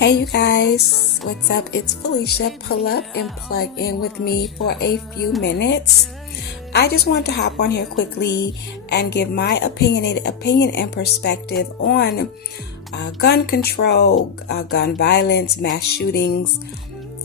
Hey you guys, what's up? It's Felicia. Pull up and plug in with me for a few minutes. I just want to hop on here quickly and give my opinion and perspective on gun control, gun violence, mass shootings,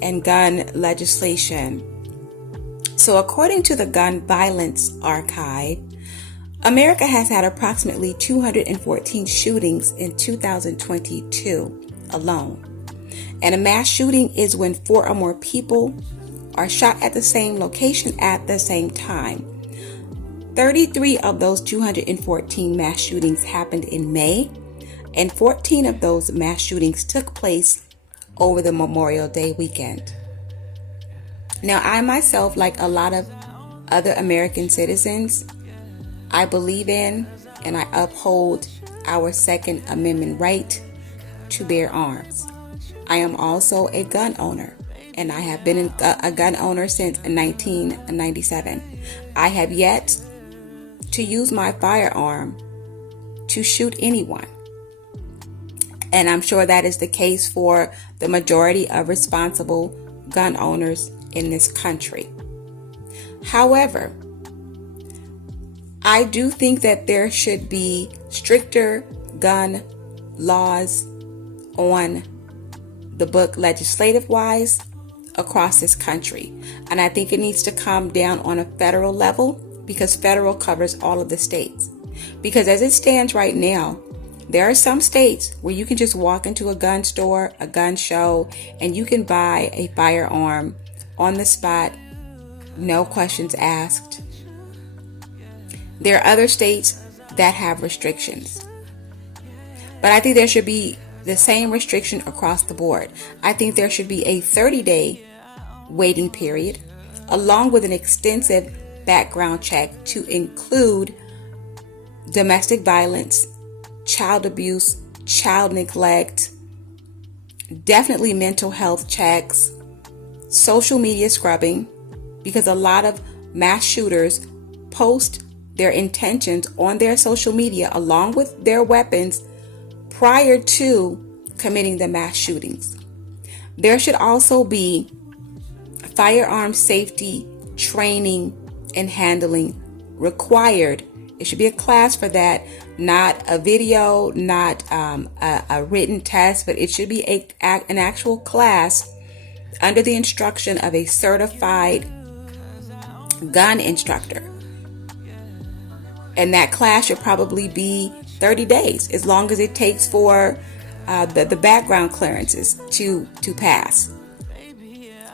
and gun legislation. So according to the Gun Violence Archive, America has had approximately 214 shootings in 2022 alone. And a mass shooting is when 4 or more people are shot at the same location at the same time. 33 of those 214 mass shootings happened in May, and 14 of those mass shootings took place over the Memorial Day weekend. Now, I myself, like a lot of other American citizens, I believe in and I uphold our Second Amendment right to bear arms. I am also a gun owner, and I have been a gun owner since 1997. I have yet to use my firearm to shoot anyone. And I'm sure that is the case for the majority of responsible gun owners in this country. However, I do think that there should be stricter gun laws on the book legislative-wise across this country. And I think it needs to come down on a federal level, because federal covers all of the states. Because as it stands right now, there are some states where you can just walk into a gun store, a gun show, and you can buy a firearm on the spot, no questions asked. There are other states that have restrictions. But I think there should be the same restriction across the board. I think there should be a 30-day waiting period, along with an extensive background check to include domestic violence, child abuse, child neglect, definitely mental health checks, social media scrubbing, because a lot of mass shooters post their intentions on their social media along with their weapons prior to committing the mass shootings. There should also be firearm safety training and handling required. It should be a class for that, not a video, not a written test, but it should be an actual class under the instruction of a certified gun instructor. And that class should probably be 30 days, as long as it takes for the background clearances to pass.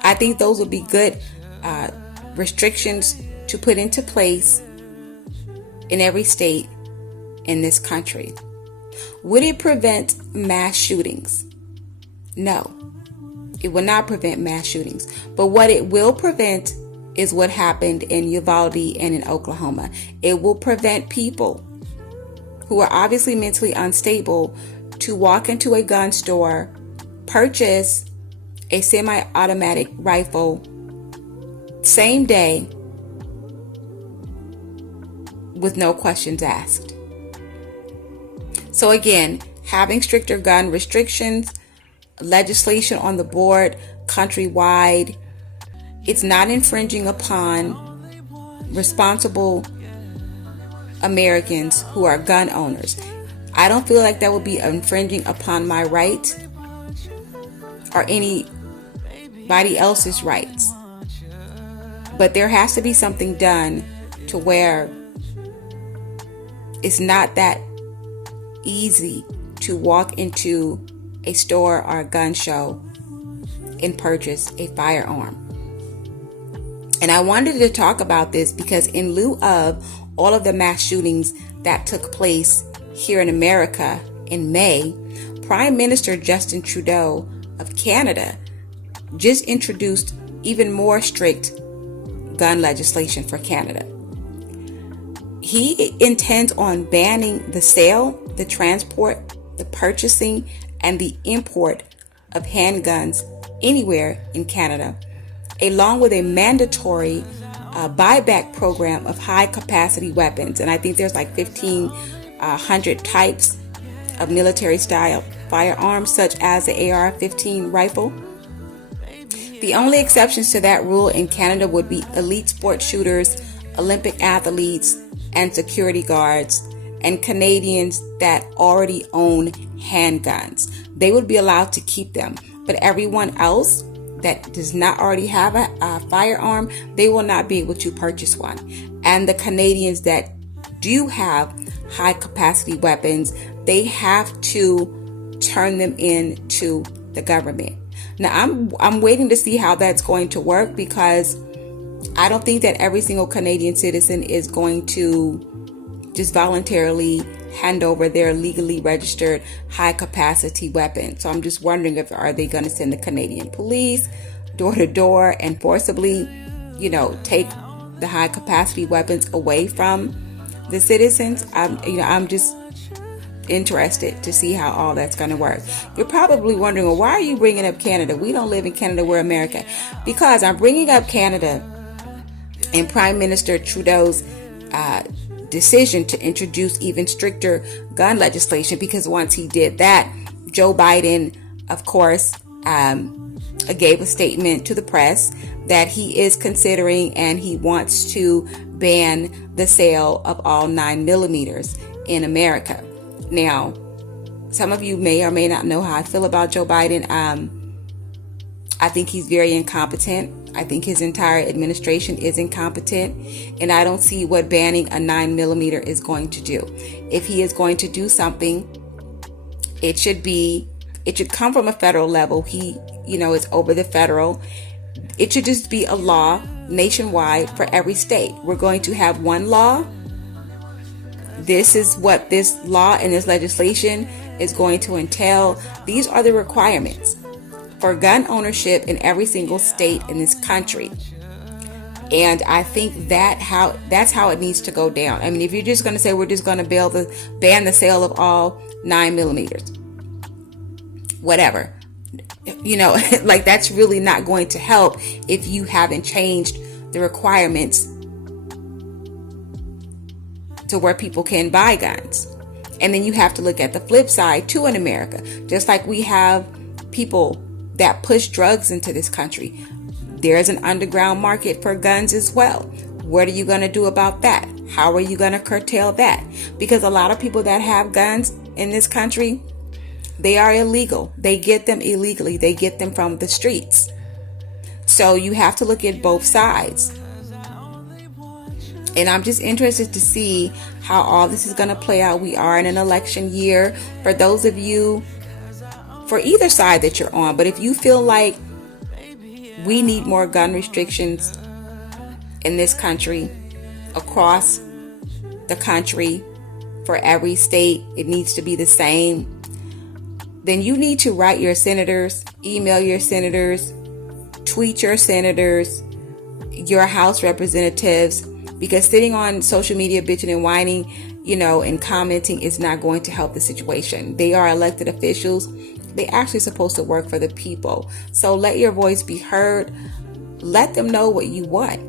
I think those would be good restrictions to put into place in every state in this country. Would it prevent mass shootings? No, it will not prevent mass shootings. But what it will prevent is what happened in Uvalde and in Oklahoma. It will prevent people who are obviously mentally unstable to walk into a gun store, purchase a semi-automatic rifle same day with no questions asked. So again, having stricter gun restrictions, legislation on the board countrywide, it's not infringing upon responsible Americans who are gun owners. I don't feel like that would be infringing upon my right or anybody else's rights. But there has to be something done to where it's not that easy to walk into a store or a gun show and purchase a firearm. And I wanted to talk about this because in lieu of all of the mass shootings that took place here in America in May, Prime Minister Justin Trudeau of Canada just introduced even more strict gun legislation for Canada. He intends on banning the sale, the transport, the purchasing, and the import of handguns anywhere in Canada, along with a mandatory buyback program of high capacity weapons. And I think there's like 1,500 types of military style firearms such as the AR-15 rifle. The only exceptions to that rule in Canada would be elite sport shooters, Olympic athletes, and security guards, and Canadians that already own handguns. They would be allowed to keep them, but everyone else that does not already have a firearm, they will not be able to purchase one. And the Canadians that do have high capacity weapons, they have to turn them in to the government. Now I'm waiting to see how that's going to work, because I don't think that every single Canadian citizen is going to just voluntarily hand over their legally registered high capacity weapon. So I'm just wondering, are they going to send the Canadian police door to door and forcibly, take the high capacity weapons away from the citizens? I'm just interested to see how all that's going to work. You're probably wondering, well, why are you bringing up Canada? We don't live in Canada, we're America. Because I'm bringing up Canada and Prime Minister Trudeau's decision to introduce even stricter gun legislation, because once he did that, Joe Biden, of course, gave a statement to the press that he is considering and he wants to ban the sale of all 9mm in America. Now, some of you may or may not know how I feel about Joe Biden. I think he's very incompetent. I think his entire administration is incompetent, and I don't see what banning a 9mm is going to do. If he is going to do something, it should come from a federal level. He, is over the federal. It should just be a law nationwide for every state. We're going to have one law. This is what this law and this legislation is going to entail. These are the requirements for gun ownership in every single state in this country. And I think that's how it needs to go down. I mean, if you're just going to say we're just going to ban the sale of all 9mm, whatever, like that's really not going to help if you haven't changed the requirements to where people can buy guns. And then you have to look at the flip side too in America. Just like we have people that push drugs into this country, there's an underground market for guns as well. What are you going to do about that? How are you going to curtail that? Because a lot of people that have guns in this country, they are illegal. They get them illegally. They get them from the streets. So you have to look at both sides. And I'm just interested to see how all this is going to play out. We are in an election year. For those of you, for either side that you're on, but if you feel like we need more gun restrictions in this country, across the country, for every state, it needs to be the same, then you need to write your senators, email your senators, tweet your senators, your House representatives, because sitting on social media bitching and whining, and commenting is not going to help the situation. They are elected officials. They're actually supposed to work for the people. So let your voice be heard. Let them know what you want.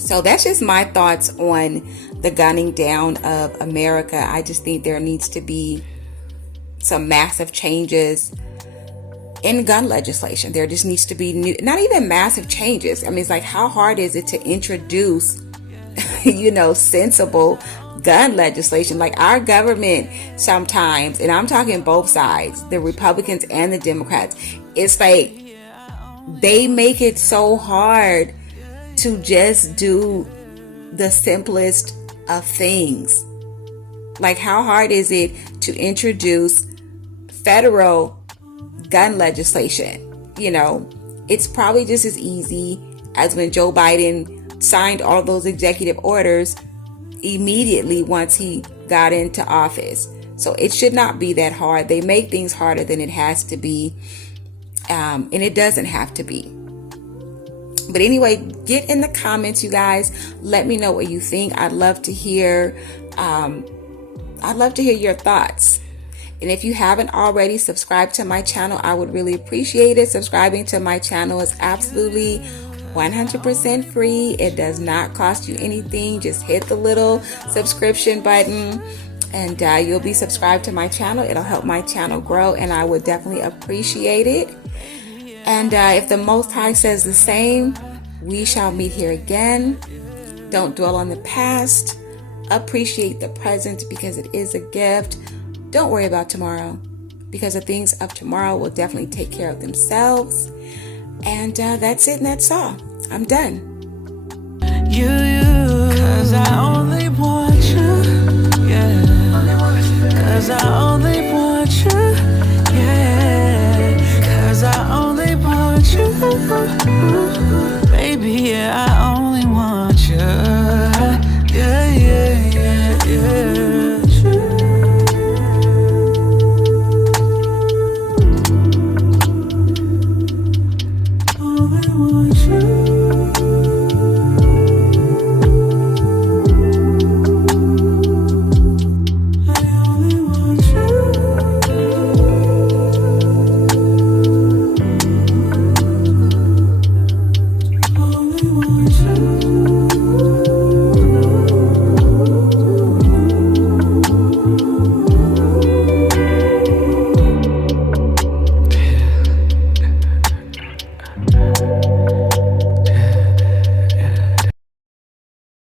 So that's just my thoughts on the gunning down of America. I just think there needs to be some massive changes in gun legislation. There just needs to be not even massive changes. I mean, it's like, how hard is it to introduce, sensible gun legislation? Like our government sometimes, and I'm talking both sides, the Republicans and the Democrats, it's like they make it so hard to just do the simplest of things. Like, how hard is it to introduce federal gun legislation? It's probably just as easy as when Joe Biden signed all those executive orders immediately once he got into office. So it should not be that hard. They make things harder than it has to be, and it doesn't have to be. But anyway, get in the comments, you guys. Let me know what you think. I'd love to hear your thoughts. And if you haven't already subscribed to my channel, I would really appreciate it. Subscribing to my channel is absolutely 100% free. It does not cost you anything. Just hit the little subscription button And you'll be subscribed to my channel. It'll help my channel grow, and I would definitely appreciate it. And if the Most High says the same, we shall meet here again. Don't dwell on the past. Appreciate the present because it is a gift. Don't worry about tomorrow because the things of tomorrow will definitely take care of themselves. And that's it, and that's all. I'm done. You, 'cause I only want you, yeah. 'Cause I only want you, yeah. 'Cause I only want you, baby, yeah, I only want you, yeah, yeah, yeah, yeah. Only want you.